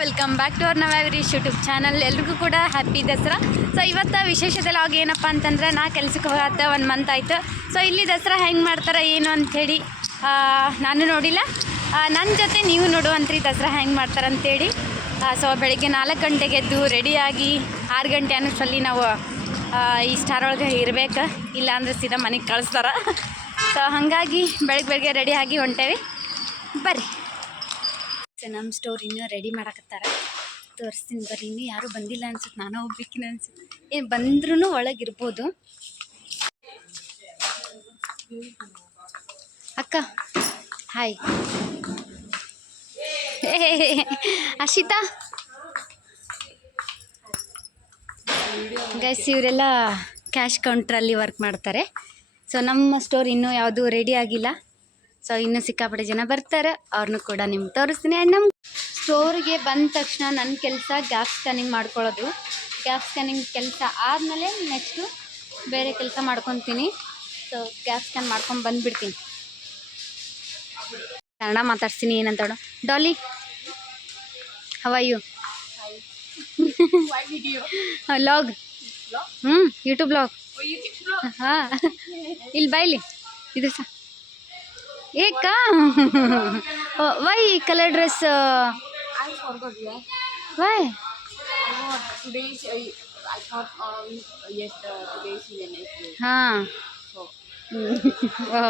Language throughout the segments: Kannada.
Welcome back to our Navyavirish YouTube channel. ಎಲ್ರಿಗೂ ಕೂಡ ಹ್ಯಾಪಿ ದಸರಾ. ಸೊ ಇವತ್ತು ವಿಶೇಷತೆ ಲಾಗ್ ಏನಪ್ಪ ಅಂತಂದ್ರೆ, ನಾ ಕೆಲ್ಸಕ್ಕೆ ಹೋಗತ್ತೆ 1 ಮಂತ್ ಆಯಿತು. ಸೊ ಇಲ್ಲಿ ದಸರಾ ಹೆಂಗೆ ಮಾಡ್ತಾರೆ ಏನು ಅಂಥೇಳಿ ನಾನು ನೋಡಿಲ್ಲ. ನನ್ನ ಜೊತೆ ನೀವು ನೋಡುವಂತ್ರಿ ದಸರಾ ಹೆಂಗೆ ಮಾಡ್ತಾರೆ ಅಂಥೇಳಿ. ಸೊ ಬೆಳಿಗ್ಗೆ 4 ಗಂಟೆಗೆ ಎದ್ದು ರೆಡಿಯಾಗಿ 6 ಗಂಟೆ ಅನ್ನೋಷ್ಟರಲ್ಲಿ ನಾವು ಈ ಸ್ಟಾರ್ ಒಳಗೆ ಇರಬೇಕು, ಇಲ್ಲಾಂದ್ರೆ ಸೀದಾ ಮನೆಗೆ ಕಳಿಸ್ತಾರೆ. ಸೊ ಹಾಗಾಗಿ ಬೆಳಗ್ಗೆ ರೆಡಿಯಾಗಿ ಹೊಂಟೇವಿ. ಬರ್ರಿ, ನಮ್ಮ ಸ್ಟೋರ್ ಇನ್ನೂ ರೆಡಿ ಮಾಡಕತ್ತಾರ, ತೋರಿಸ್ತೀನಿ ಬರ್ರಿ. ಇನ್ನೂ ಯಾರೂ ಬಂದಿಲ್ಲ ಅನ್ಸುತ್ತೆ, ನಾನು ಹೋಗ್ಬೇಕಿನ ಅನ್ಸುತ್ತೆ. ಏನು ಬಂದ್ರೂ ಒಳಗಿರ್ಬೋದು. ಅಕ್ಕ ಹಾಯ್. ಅರ್ಷಿತಾ ಗೈಸ್, ಇವರೆಲ್ಲ ಕ್ಯಾಶ್ ಕೌಂಟ್ರಲ್ಲಿ ವರ್ಕ್ ಮಾಡ್ತಾರೆ. ಸೊ ನಮ್ಮ ಸ್ಟೋರ್ ಇನ್ನೂ ಯಾವುದೂ ರೆಡಿ ಆಗಿಲ್ಲ. ಸೊ ಇನ್ನೂ ಸಿಕ್ಕಾಪಟ್ಟೆ ಜನ ಬರ್ತಾರೆ, ಅವ್ರನ್ನೂ ಕೂಡ ನಿಮ್ಗೆ ತೋರಿಸ್ತೀನಿ. ಆ್ಯಂಡ್ ನಮ್ಮ ಸ್ಟೋರಿಗೆ ಬಂದ ತಕ್ಷಣ ನನ್ನ ಕೆಲಸ ಗ್ಯಾಪ್ ಸ್ಕ್ಯಾನಿಂಗ್ ಮಾಡ್ಕೊಳ್ಳೋದು. ಗ್ಯಾಪ್ ಸ್ಕ್ಯಾನಿಂಗ್ ಕೆಲಸ ಆದಮೇಲೆ ನೆಕ್ಸ್ಟು ಬೇರೆ ಕೆಲಸ ಮಾಡ್ಕೊತೀನಿ. ಸೊ ಗ್ಯಾಪ್ ಸ್ಕ್ಯಾನ್ ಮಾಡ್ಕೊಂಡು ಬಂದುಬಿಡ್ತೀನಿ. ಕನ್ನಡ ಮಾತಾಡ್ತೀನಿ. ಏನಂತ Daali, how are you? Log YouTube log. ಹಾಂ, ಇಲ್ಲಿ ಬೈಲಿ ಇದು ಸಹ ಏಕಾ. Why colour dress? ವೈ? ಹಾಂ,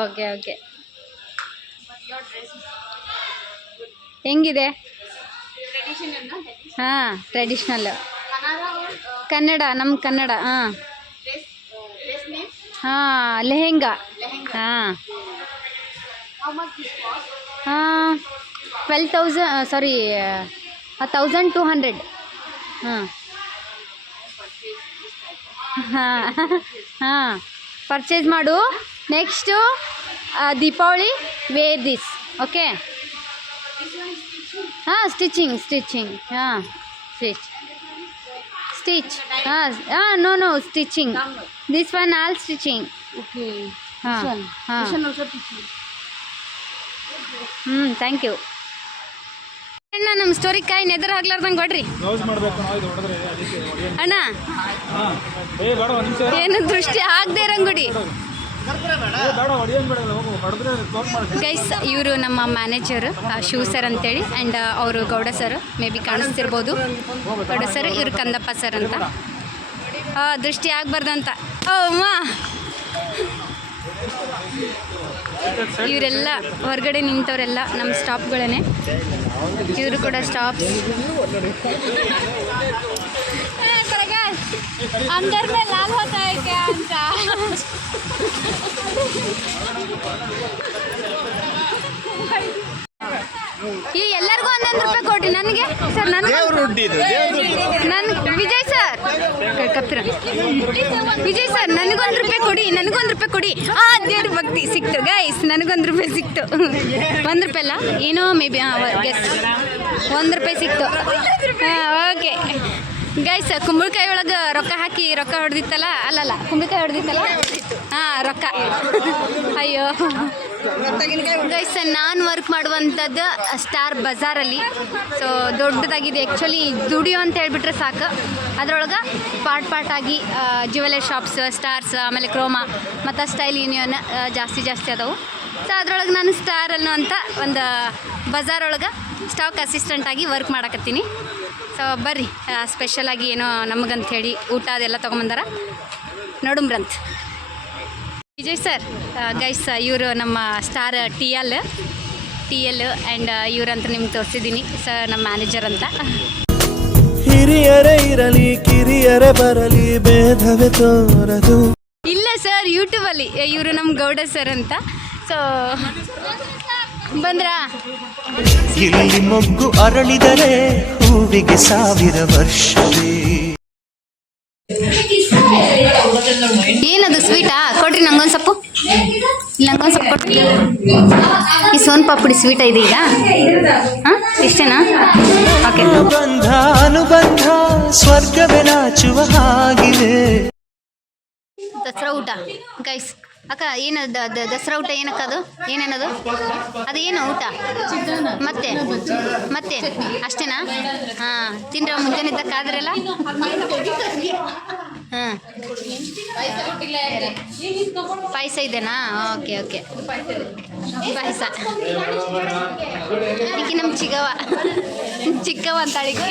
ಓಕೆ ಓಕೆ. ಹೆಂಗಿದೆ? ಹಾಂ, ಟ್ರೆಡಿಷ್ನಲ್ ಕನ್ನಡ, ನಮ್ಮ ಕನ್ನಡ. ಹಾಂ ಹಾಂ, ಲೆಹೆಂಗಾ. ಹಾಂ ಹಾಂ, 12,000 ಸಾರಿ 1,200. ಹಾಂ ಹಾಂ ಹಾಂ, ಪರ್ಚೇಸ್ ಮಾಡು. Next Deepavali wear this. Okay. ಹಾಂ, ಸ್ಟಿಚಿಂಗ್. ಹಾಂ, ಸ್ಟಿಚ್. ಹಾಂ no stitching. This one all stitching. Okay. ಹಾಂ ಹಾಂ, ಥ್ಯಾಂಕ್ ಯು ಅಣ್ಣ. ನಮ್ಮ ಸ್ಟೋರಿ ಕಾಯಿ ನೆದರ್ ಹಾಕ್ಲಾರ್ದಂಗೆ ಕೊಡ್ರಿ ಅಣ್ಣ. ಏನು ದೃಷ್ಟಿ ಆಗದೆ ಇರಂಗುಡಿ ಗೈಸ್. ಇವರು ನಮ್ಮ ಮ್ಯಾನೇಜರ್ ಶಿವ ಸರ್ ಅಂತೇಳಿ, ಆ್ಯಂಡ್ ಅವರು ಗೌಡ ಸರ್, ಮೇ ಬಿ ಕಾಣಿಸ್ತಿರ್ಬೋದು. ಗೌಡ ಸರ್, ಇವರು ಕಂದಪ್ಪ ಸರ್ ಅಂತ. ದೃಷ್ಟಿ ಆಗಬಾರ್ದಂತ. ಅಮ್ಮ, ಇವರೆಲ್ಲ ಹೊರಗಡೆ ನಿಂತವರೆಲ್ಲ ನಮ್ಮ ಸ್ಟಾಫ್ಗಳೇ. ಇವರು ಕೂಡ ಸ್ಟಾಫ್. अंदर में लाल होता है क्या अंका? ಈ ಎಲ್ಲರಿಗೂ 1,000 ರೂಪಾಯಿ ಕೊಡಿ ನನಗೆ ಸರ್. ನನಗೆ ವಿಜಯ್ ಸರ್ ಕಪ್ಪಿರ ವಿಜಯ್ ಸರ್, ನನಗೊಂದು ರೂಪಾಯಿ ಕೊಡಿ, ನನಗೊಂದು ರೂಪಾಯಿ ಕೊಡಿ. ದೇವ್ರ ಭಕ್ತಿ ಸಿಕ್ತು ಗೈಸ್, ನನಗೊಂದು ರೂಪಾಯಿ ಸಿಕ್ತು. 1 ರೂಪಾಯಿ ಅಲ್ಲ, ಏನೋ ಮೇ ಬಿ ಗೆಸ್ 1 ರೂಪಾಯಿ ಸಿಕ್ತು. ಹಾಂ, ಓಕೆ ಗೈಸ್. ಕುಂಬಳಕಾಯಿ ಒಳಗೆ ರೊಕ್ಕ ಹಾಕಿ ರೊಕ್ಕ ಹೊಡೆದಿತ್ತಲ್ಲ, ಅಲ್ಲಲ್ಲ ಕುಂಬಳಕಾಯಿ ಹೊಡೆದಿತ್ತಲ್ಲ. ಹಾಂ, ರೊಕ್ಕ. ಅಯ್ಯೋ ಗೈಸ್, ನಾನು ವರ್ಕ್ ಮಾಡುವಂಥದ್ದು ಸ್ಟಾರ್ ಬಜಾರಲ್ಲಿ. ಸೊ ದೊಡ್ಡದಾಗಿದೆ ಆ್ಯಕ್ಚುಲಿ. ದುಡಿಯೋ ಅಂತ ಹೇಳ್ಬಿಟ್ರೆ ಸಾಕು, ಅದರೊಳಗೆ ಪಾರ್ಟ್ ಆಗಿ ಜ್ಯುವೆಲರಿ ಶಾಪ್ಸ್, ಸ್ಟಾರ್ಸ್, ಆಮೇಲೆ ಕ್ರೋಮಾ ಮತ್ತು ಸ್ಟೈಲ್ ಯೂನಿಯನ್ ಜಾಸ್ತಿ ಅದಾವು. ಸೊ ಅದರೊಳಗೆ ನಾನು ಸ್ಟಾರ್ ಅನ್ನೋಂಥ ಒಂದು ಬಜಾರ್ ಒಳಗೆ ಸ್ಟಾಕ್ ಅಸಿಸ್ಟೆಂಟಾಗಿ ವರ್ಕ್ ಮಾಡಕತ್ತೀನಿ. ಸೊ ಬರ್ರಿ, ಸ್ಪೆಷಲಾಗಿ ಏನೋ ನಮಗಂತ ಹೇಳಿ ಊಟ ಅದೆಲ್ಲ ತೊಗೊಂಬಂದಾರ, ನೋಡುಮ್ರಂತ. ವಿಜಯ್ ಸರ್ ಗೈಸ್, ಇವರು ನಮ್ಮ ಸ್ಟಾರ್ ಟಿ ಎಲ್ ಆ್ಯಂಡ್ ಇವ್ರಂತ ನಿಮ್ಗೆ ತೋರಿಸಿದ್ದೀನಿ ಸರ್, ನಮ್ಮ ಮ್ಯಾನೇಜರ್ ಅಂತ. ಹಿರಿಯರೇ ಇರಲಿ ಕಿರಿಯರೇ ಬರಲಿ ಭೇದವೇ ತೋರದು. ಇಲ್ಲ ಸರ್, ಯೂಟ್ಯೂಬಲ್ಲಿ ಇವರು ನಮ್ಮ ಗೌಡ ಸರ್ ಅಂತ. ಸೊ ಬಂದ್ರಾ? ಇಲ್ಲಿ ಮೊಗ್ಗು ಅರಳಿದರೆ ಹೂವಿಗೆ 1000 ವರ್ಷವೇ. ಏನದು ಸ್ವೀಟಾ? ಕೊಡ್ರಿ ನಂಗೊಂದು ಸೊಪ್ಪು. ನಂಗೊಂದು ಸೊಪ್ಪು ಕೊಡ್ರಿ. ಈ ಸೋನ್ ಪಾಪುಡಿ ಸ್ವೀಟ ಇದೆ ಈಗ. ಹಾಂ, ಇಷ್ಟೇನಾ? ಓಕೆ. ಅನುಬಂಧ ಸ್ವರ್ಗವೇ ನಾಚುವ ಹಾಗಿವೆ. ದಸರಾ ಊಟ ಗೈಸ್, ಅಕ್ಕ ಏನು ದಸರಾ ಊಟ ಏನಕ್ಕ ಅದು ಏನೇನದು ಅದು ಏನು ಊಟ ಮತ್ತೆ ಮತ್ತೆ ಅಷ್ಟೇನಾ ಹಾಂ ತಿಂದ್ರೆ ಮುಂಜಾನೆ ಇದ್ದಕ್ಕಾದ್ರಲ್ಲ ಹಾಂ ಪಾಯಸ ಇದೆನಾ ಓಕೆ ಓಕೆ ಪಾಯಸ ಈಕೆ ನಮ್ಮ ಚಿಕ್ಕವ ಅಂತಾಳಿಗೆ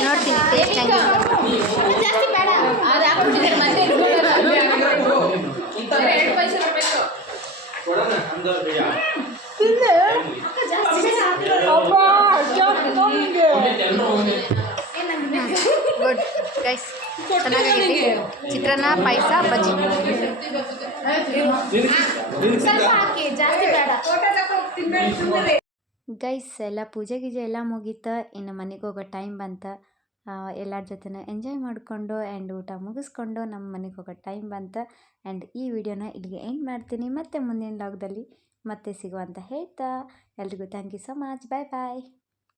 ನೋಡ್ತೀನಿ ಟೇಸ್ಟ್ ಗುಡ್ ಗೈಸ್ ಚೆನ್ನಾಗಿದೆ ಚಿತ್ರಾನ್ನ ಪಾಯಸ ಬಜ್ಜಿ ಗೈಸ್ ಎಲ್ಲ ಪೂಜೆ ಗೀಜೆ ಎಲ್ಲ ಮುಗೀತು ಇನ್ನು ಮನೆಗೆ ಹೋಗೋ ಟೈಮ್ ಬಂತು ಎಲ್ಲರ ಜೊತೆ ಎಂಜಾಯ್ ಮಾಡಿಕೊಂಡು ಆ್ಯಂಡ್ ಊಟ ಮುಗಿಸ್ಕೊಂಡು ನಮ್ಮ ಮನೆಗೆ ಹೋಗೋ ಟೈಮ್ ಬಂತು ಆ್ಯಂಡ್ ಈ ವಿಡಿಯೋನ ಇಲ್ಲಿಗೆ ಎಂಡ್ ಮಾಡ್ತೀನಿ ಮತ್ತೆ ಮುಂದಿನ ಲಾಗ್ದಲ್ಲಿ ಮತ್ತೆ ಸಿಗುವಂತ ಹೇಳ್ತಾ ಎಲ್ರಿಗೂ thank you so much bye bye